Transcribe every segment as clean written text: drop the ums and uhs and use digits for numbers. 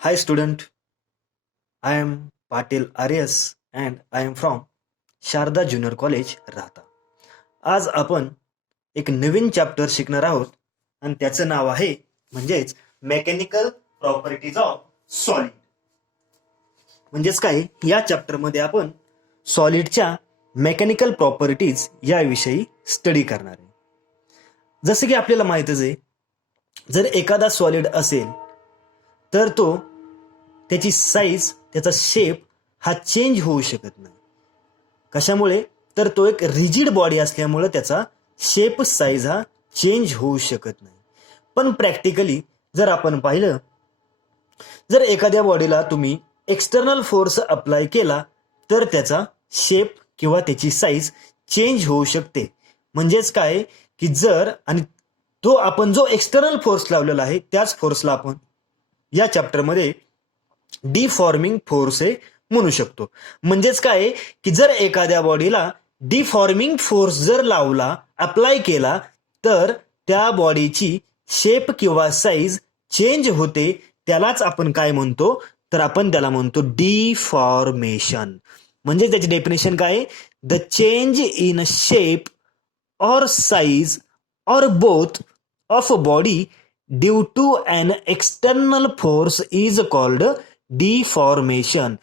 Hi student, I am Patil Arias and I am from Sharada junior college राहता. आज आपण एक नवीन चॅप्टर शिकणार आहोत आणि त्याचं नाव आहे म्हणजेच मेकॅनिकल प्रॉपर्टीज ऑफ सॉलिड. म्हणजेच काय, या चॅप्टरमध्ये आपण सॉलिडच्या मेकॅनिकल प्रॉपर्टीज याविषयी स्टडी करणार आहे. जसं की आपल्याला माहितच आहे, जर एखादा सॉलिड असेल तर तो त्याची साईज, त्याचा शेप हा चेंज होऊ शकत नाही. कशामुळे? तर तो एक रिजिड बॉडी असल्यामुळे त्याचा शेप साईज हा चेंज होऊ शकत नाही. पण प्रॅक्टिकली जर आपण पाहिलं, जर एखाद्या बॉडीला तुम्ही एक्सटर्नल फोर्स अप्लाय केला तर त्याचा शेप किंवा त्याची साईज चेंज होऊ शकते. म्हणजेच काय की जर आणि तो आपण जो एक्सटर्नल फोर्स लावलेला आहे त्याच फोर्सला आपण या चॅप्टरमध्ये डिफॉर्मिंग फोर्स हे म्हणू शकतो. म्हणजेच काय की जर एखाद्या बॉडीला डिफॉर्मिंग फोर्स जर लावला, अप्लाय केला, तर त्या बॉडीची शेप किंवा साईज चेंज होते. त्यालाच आपण काय म्हणतो, तर आपण त्याला म्हणतो डिफॉर्मेशन. म्हणजे त्याची डेफिनेशन काय? The change in shape or size or both of a body due to an external force is called deformation.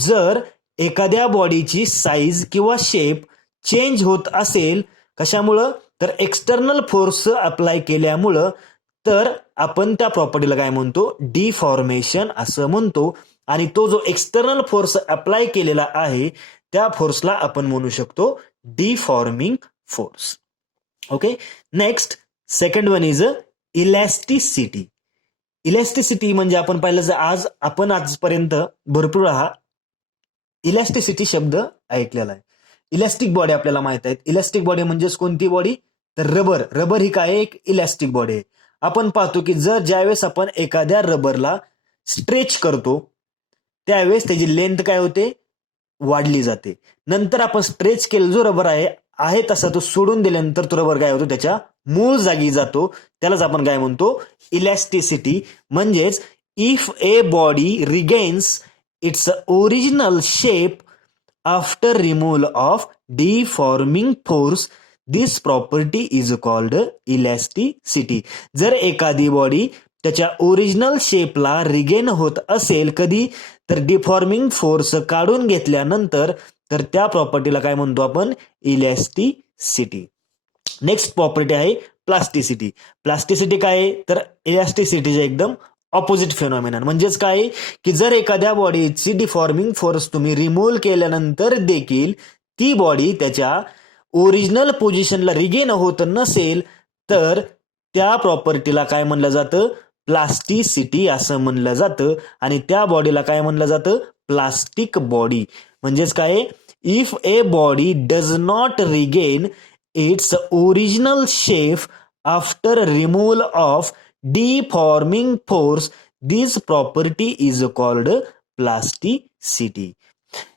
जर एखाद्या बॉडीची साईज किंवा शेप चेंज होत असेल, कशामुळं? तर एक्सटर्नल फोर्स अप्लाय केल्यामुळं, तर आपण त्या प्रॉपर्टीला काय म्हणतो? डिफॉर्मेशन असं म्हणतो. आणि तो जो एक्सटर्नल फोर्स अप्लाय केलेला आहे त्या फोर्सला आपण म्हणू शकतो deforming force. Okay, next second one is elasticity. Elasticity म्हणजे आपण पाहिलं, जर आपण आजपर्यंत भरपूर हा इलॅस्टिसिटी शब्द ऐकलेला आहे. इलॅस्टिक बॉडी आपल्याला माहित आहे. इलॅस्टिक बॉडी म्हणजेच कोणती बॉडी? तर रबर ही काय? एक इलॅस्टिक बॉडी आहे. आपण पाहतो की ज्यावेळेस आपण एखाद्या रबरला स्ट्रेच करतो त्यावेळेस त्याची लेंथ काय होते? वाढली जाते. नंतर आपण स्ट्रेच केलेला जो रबर आहे तसा तो सोडून दिल्यानंतर तो रबर काय होतो? त्याच्या मूळ जागी जातो. त्यालाच आपण काय म्हणतो? इलॅस्टिसिटी. म्हणजेच if a body regains it's original shape after removal of deforming force, this property is called elasticity. जर एखादी बॉडी त्याच्या ओरिजिनल शेपला रिगेन होत असेल, कधी? तर डिफॉर्मिंग फोर्स काढून घेतल्यानंतर, तर त्या प्रॉपर्टीला काय म्हणतो आपण? इलॅस्टिसिटी. नेक्स्ट प्रॉपर्टी आहे प्लास्टिसिटी. प्लास्टिसिटी काय आहे? तर इलॅस्टिसिटीचे एकदम ऑपोजिट फेनॉमिनन. म्हणजेच काय की जर एखाद्या बॉडीची डिफॉर्मिंग फोर्स तुम्ही रिमूव्ह केल्यानंतर देखील ती बॉडी त्याच्या ओरिजिनल पोझिशनला रिगेन होत नसेल, तर त्या प्रॉपर्टीला काय म्हणलं जातं? प्लास्टिसिटी असं म्हणलं जातं. आणि त्या बॉडीला काय म्हणलं जातं? Plastic body. म्हणजेच काय? If a body does not regain its original shape after removal of deforming force, this property is called plasticity.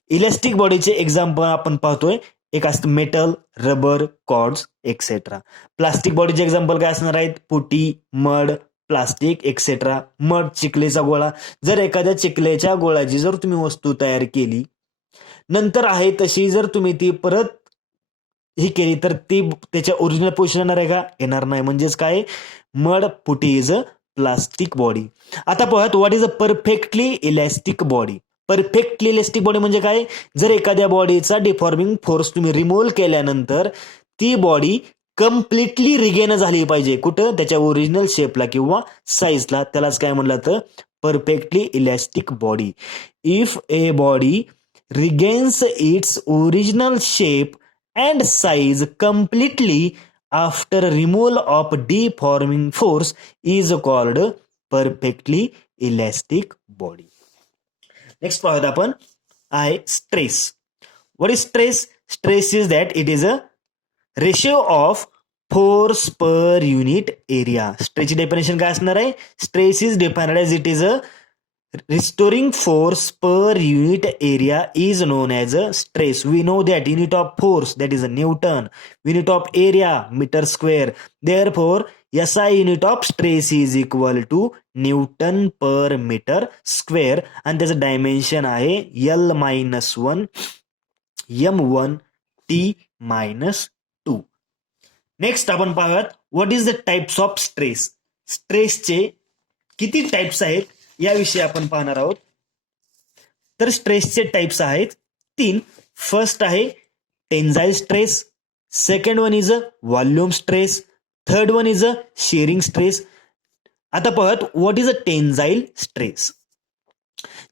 Elastic बॉडीचे एक्झाम्पल आपण पाहतोय, एक असतं metal, rubber, cords etcetera. Plastic बॉडीचे एक्झाम्पल काय असणार आहेत? Putty, mud, plastic etcetera. Mud, चिखलेचा गोळा. जर एखाद्या चिखलेच्या गोळ्याची जर तुम्ही वस्तू तयार केली, नंतर आहे तशी जर तुम्ही ती परत ही केली, तर ती त्याच्या ओरिजिनल पोझिशन येणार आहे का? येणार नाही. म्हणजेच काय? Mud, putty is a plastic body. आता पाहूयात what is a perfectly elastic body. Perfectly elastic body म्हणजे काय? जर एखाद्या बॉडीचा डिफॉर्मिंग फोर्स तुम्ही रिमूव्ह केल्यानंतर ती बॉडी कम्प्लिटली रिगेन झाली पाहिजे. कुठं? त्याच्या ओरिजिनल शेपला किंवा साईजला. त्यालाच काय म्हणलं तर perfectly elastic body. If a body regains it's original shape and size completely after removal of deforming force is called perfectly elastic body. Next पाहूयात आपण आहे stress. What is stress? Stress is that it is a ratio of force per unit area. Stress ची definition काय असणार आहे? Stress is defined as it is a restoring force per unit area is known as a stress. We know that unit of force, that is a Newton, unit of area meter square. Therefore SI unit of stress is equal to Newton per meter square आणि त्याचं dimension आहे L-1 M1 T-2. Next आपण पाहूयात what is the types of stress. स्ट्रेसचे किती types आहेत याविषयी आपण पाहणार आहोत. तर स्ट्रेसचे टाइप्स आहेत 3. फर्स्ट आहे tensile stress, second one is a volume stress, third one is a shearing stress. आता पाहूयात what is a tensile stress.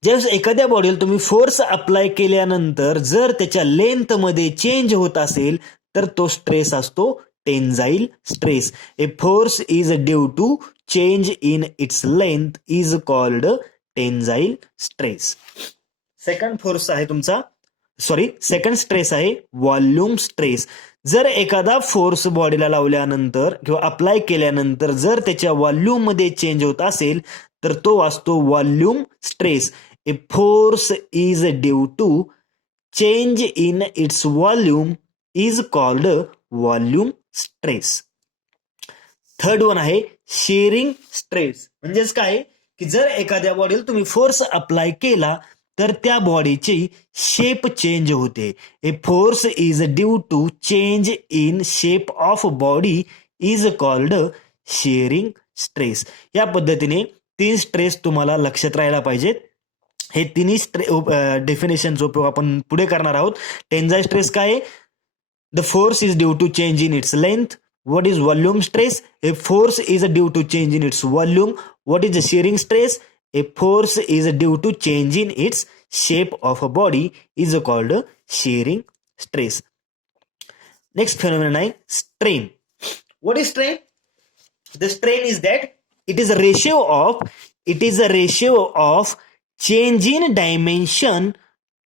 ज्यावेळेस एखाद्या बॉडीला तुम्ही फोर्स अप्लाय केल्यानंतर जर त्याच्या लेंथ मध्ये चेंज होत असेल तर तो स्ट्रेस असतो tensile stress. A force is due to change in its length is called tensile stress. Second force आहे तुमचा सेकंड स्ट्रेस आहे व्हॉल्यूम स्ट्रेस. जर एखादा फोर्स बॉडीला लावल्यानंतर किंवा अप्लाय केल्यानंतर जर त्याच्या व्हॉल्यूम मध्ये चेंज होत असेल तर तो असतो volume stress. A force is due to change in its volume is called volume stress. Third one आहे शिअरिंग स्ट्रेस. म्हणजेच काय की जर एखाद्या बॉडीला तुम्ही फोर्स अप्लाय केला तर त्या बॉडीची शेप चेंज होते. A force is due to change in shape of body is called shearing stress. या पद्धतीने 3 स्ट्रेस तुम्हाला लक्षात राहायला पाहिजेत. हे तिन्ही डेफिनेशनचा उपयोग आपण पुढे करणार आहोत. टेन्साईल स्ट्रेस काय आहे? The force is due to change in its length. What is volume stress? A force is due to change in its volume. What is the shearing stress? A force is due to change in its shape of a body is called shearing stress. Next phenomenon is strain. What is strain? The strain is that it is a ratio of change in dimension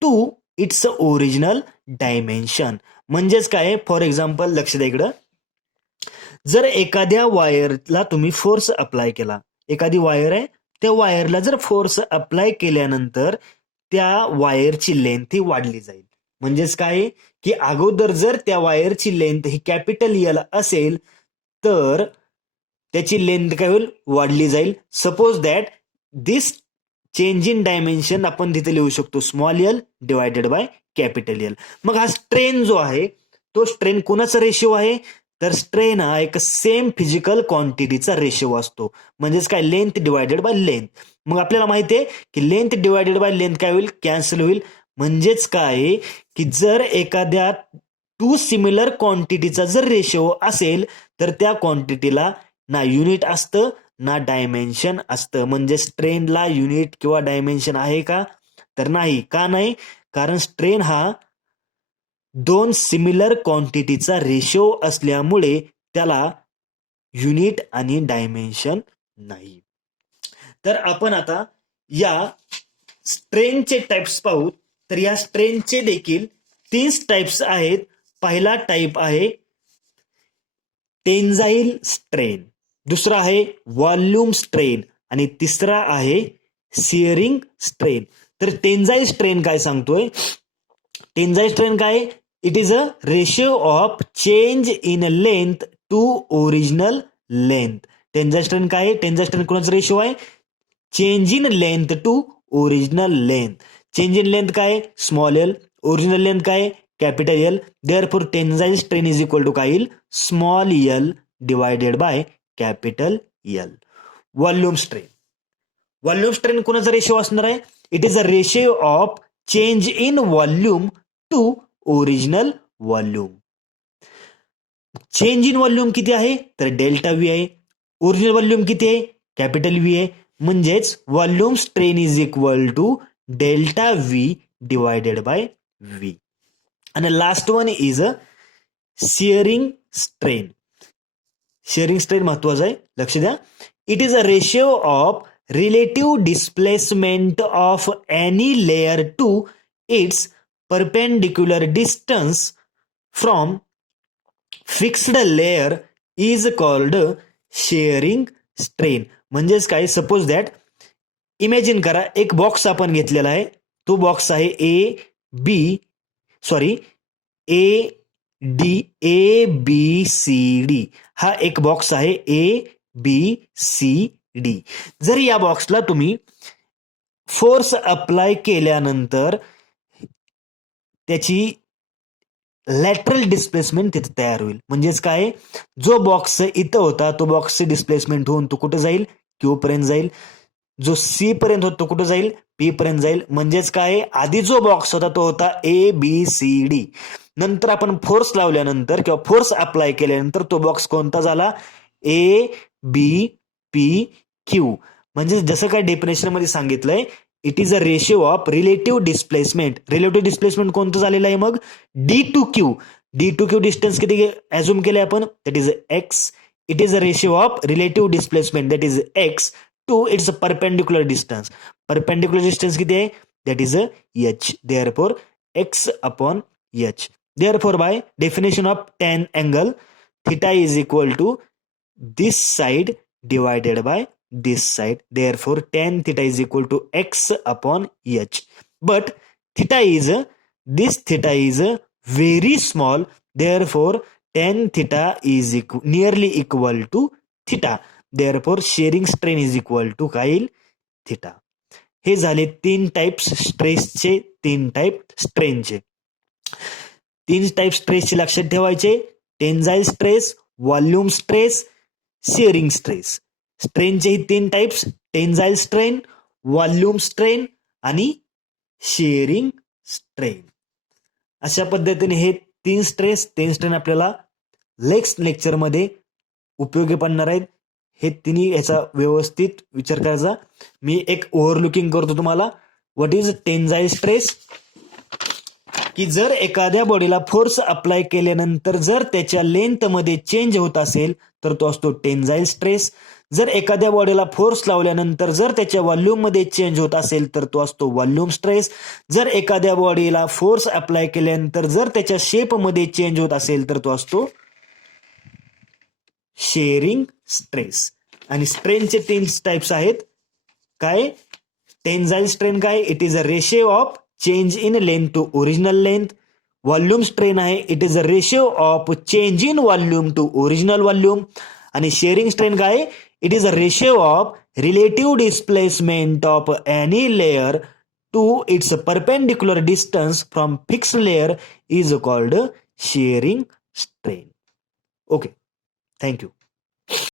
to its original dimension. म्हणजेच काय? For example लक्ष द्या इकडं. जर एखाद्या वायरला तुम्ही force apply केला, एखादी वायर आहे त्या वायरला जर फोर्स अप्लाय केल्यानंतर त्या वायरची लेंथ ही वाढली जाईल. म्हणजेच काय की अगोदर जर त्या वायरची लेंथ ही कॅपिटल एल असेल तर त्याची लेंथ काय होईल? वाढली जाईल. Suppose that this change in dimension आपण तिथे लिहू शकतो small L divided by capital L. मग हा स्ट्रेन जो आहे तो स्ट्रेन कोणाचा रेशिओ आहे? तर स्ट्रेन हा एक सेम फिजिकल क्वांटिटीचा रेशिओ असतो. म्हणजेच काय? Length divided by length. मग आपल्याला माहिती आहे की लेंथ डिवायडेड बाय लेंथ काय होईल? कॅन्सल होईल. म्हणजेच काय की जर एखाद्या 2 सिमिलर क्वांटिटीचा जर रेशिओ असेल तर त्या क्वांटिटीला ना युनिट असतं ना डायमेन्शन असतं. म्हणजे स्ट्रेनला युनिट किंवा डायमेन्शन आहे का? तर नाही. का नाही? कारण स्ट्रेन हा 2 सिमिलर क्वांटिटीचा रेशिओ असल्यामुळे त्याला युनिट आणि डायमेन्शन नाही. तर आपण आता या स्ट्रेनचे टाइप्स पाहू. तर या स्ट्रेनचे देखील 3 टाइप्स आहेत. पहिला टाइप आहे टेन्साईल स्ट्रेन, दुसरा आहे व्हॉल्यूम स्ट्रेन आणि तिसरा आहे शिअरिंग स्ट्रेन. तर टेन्साईल स्ट्रेन काय सांगतोय? टेन्साईल स्ट्रेन काय? It is a ratio of change in length to original length. Tensile strain काय? टेन्साईल स्ट्रेन कोणाचा रेशिओ आहे? Change in length to original length. Change in length काय? Small L. Original length काय? Capital L. Therefore tensile strain is equal to काय येईल? Small L divided by capital L. Volume strain. Volume strain कोणाचा ratio असणार आहे? It is a ratio of change in volume to original volume. Change in volume किती आहे? तर delta V आहे. Original volume किती आहे? कॅपिटल व्ही आहे. म्हणजेच volume strain is equal to delta V divided by V. आणि last one is a shearing strain. Shearing strain महत्वाचं आहे, लक्ष द्या. It is a ratio of relative displacement of any layer to its perpendicular distance from fixed layer is called shearing strain. म्हणजेच काय? Suppose that imagine करा एक box आपण घेतलेला आहे. तो बॉक्स आहे ए बी सी डी. हा एक बॉक्स आहे ए बी सी डी. जर या बॉक्सला तुम्ही फोर्स अप्लाय केल्यानंतर त्याची लॅटरल डिस्प्लेसमेंट तिथे तयार होईल. म्हणजेच काय, जो बॉक्स इथं होता तो बॉक्सचे डिस्प्लेसमेंट होऊन तो कुठे जाईल, क्यू पर्यंत जाईल. जो सी पर्यंत होता तो कुठे जाईल, पी पर्यंत जाईल. म्हणजेच काय, आधी जो बॉक्स होता तो होता ए बी सी डी. नंतर आपण फोर्स लावल्यानंतर किंवा फोर्स अप्लाय केल्यानंतर तो बॉक्स कोणता झाला, ए बी पी क्यू. म्हणजे जसं काय डेफिनेशन मध्ये सांगितलंय, it is a ratio of relative displacement. Relative displacement कोणतं झालेलं आहे मग, D to Q. D to Q distance किती ऍझ्युम केलंय आपण, that is X. It is a ratio of relative displacement that is X to its perpendicular distance. Perpendicular distance किती आहे, that is H. Therefore X upon H. Therefore by definition of tan angle, theta is equal to this side divided by this side. Therefore tan theta is equal to x upon h. But this theta is very small. Therefore tan theta is nearly equal to theta. Therefore shearing strain is equal to काय येईल, theta. हे झाले 3 types स्ट्रेसचे, 3 type स्ट्रेनचे. 3 type स्ट्रेसचे लक्षात ठेवायचे, tensile stress, volume stress, shearing stress. स्ट्रेनचे ही 3 types, tensile strain, volume strain आणि शिअरिंग स्ट्रेन. अशा पद्धतीने हे 3 स्ट्रेन आपल्याला नेक्स्ट लेक्चरमध्ये उपयोगी पडणार आहेत. हे तिन्ही याचा व्यवस्थित विचार करायचा. मी एक ओव्हरलुकिंग करतो तुम्हाला. व्हॉट इज टेन्जाईल स्ट्रेस, की जर एखाद्या बॉडीला फोर्स अप्लाय केल्यानंतर जर त्याच्या लेंथमध्ये चेंज होत असेल तर तो असतो टेन्जाईल स्ट्रेस. जर एखाद्या बॉडीला फोर्स लावल्यानंतर जर त्याच्या व्हॉल्यूममध्ये चेंज होत असेल तर तो असतो व्हॉल्यूम स्ट्रेस. जर एखाद्या बॉडीला फोर्स अप्लाय केल्यानंतर जर त्याच्या शेपमध्ये चेंज होत असेल तर तो असतो शेअरिंग स्ट्रेस. आणि स्ट्रेनचे 3 टाइप्स आहेत. काय, टेन्जाईल स्ट्रेन काय, it is a ratio of change in length to original length. Volume strain आहे, it is a ratio of change in volume to original volume. आणि शेअरिंग स्ट्रेन काय, it is a ratio of relative displacement of any layer to its perpendicular distance from fixed layer is called shearing strain. Okay, thank you.